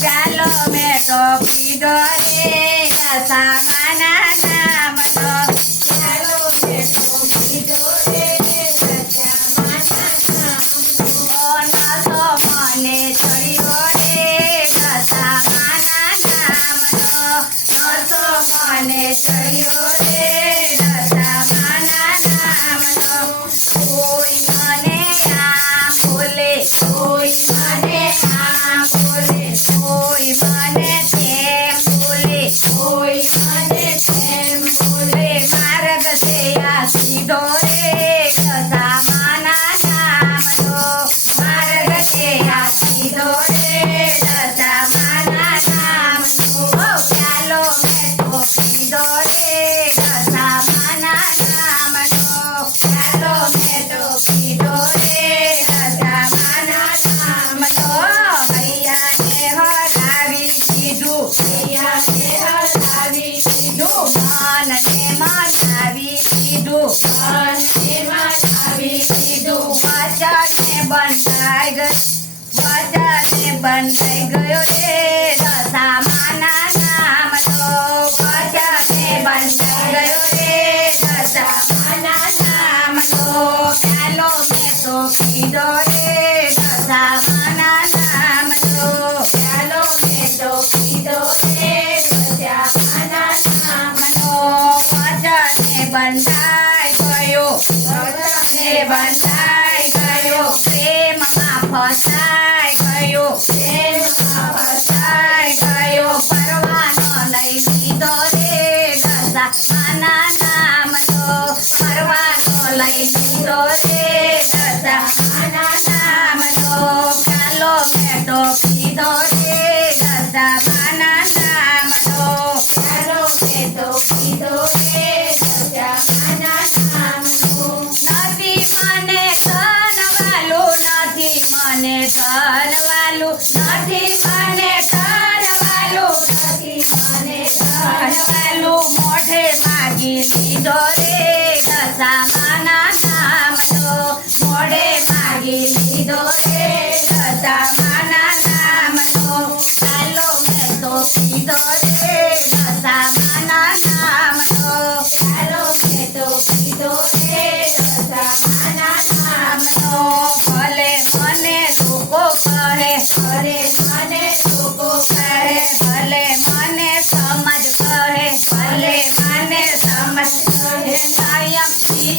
ચાલો મેં ટોપી ડોરે સામાના વતન ને બંધાઈ ગયો વતન ને ગયો રે. હનુમાના નામનો પરવાનો નથી મને ધનવાલું નથી મને ધનવાલું નથી ઈશ્વરે દશામાં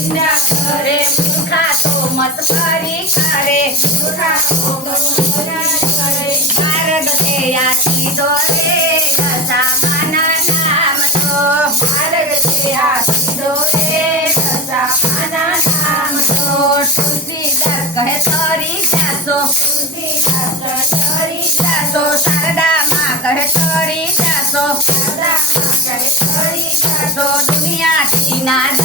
નિંદા કરે મૂર્ખા તો મતભરી કરે મૂર્ખા તો મતભરી કરે ભારત દયા સીધો રે દશામાના નામ તો ભારત દયા સીધો રે દશામાના નામ તો તુલસીદાસ કહે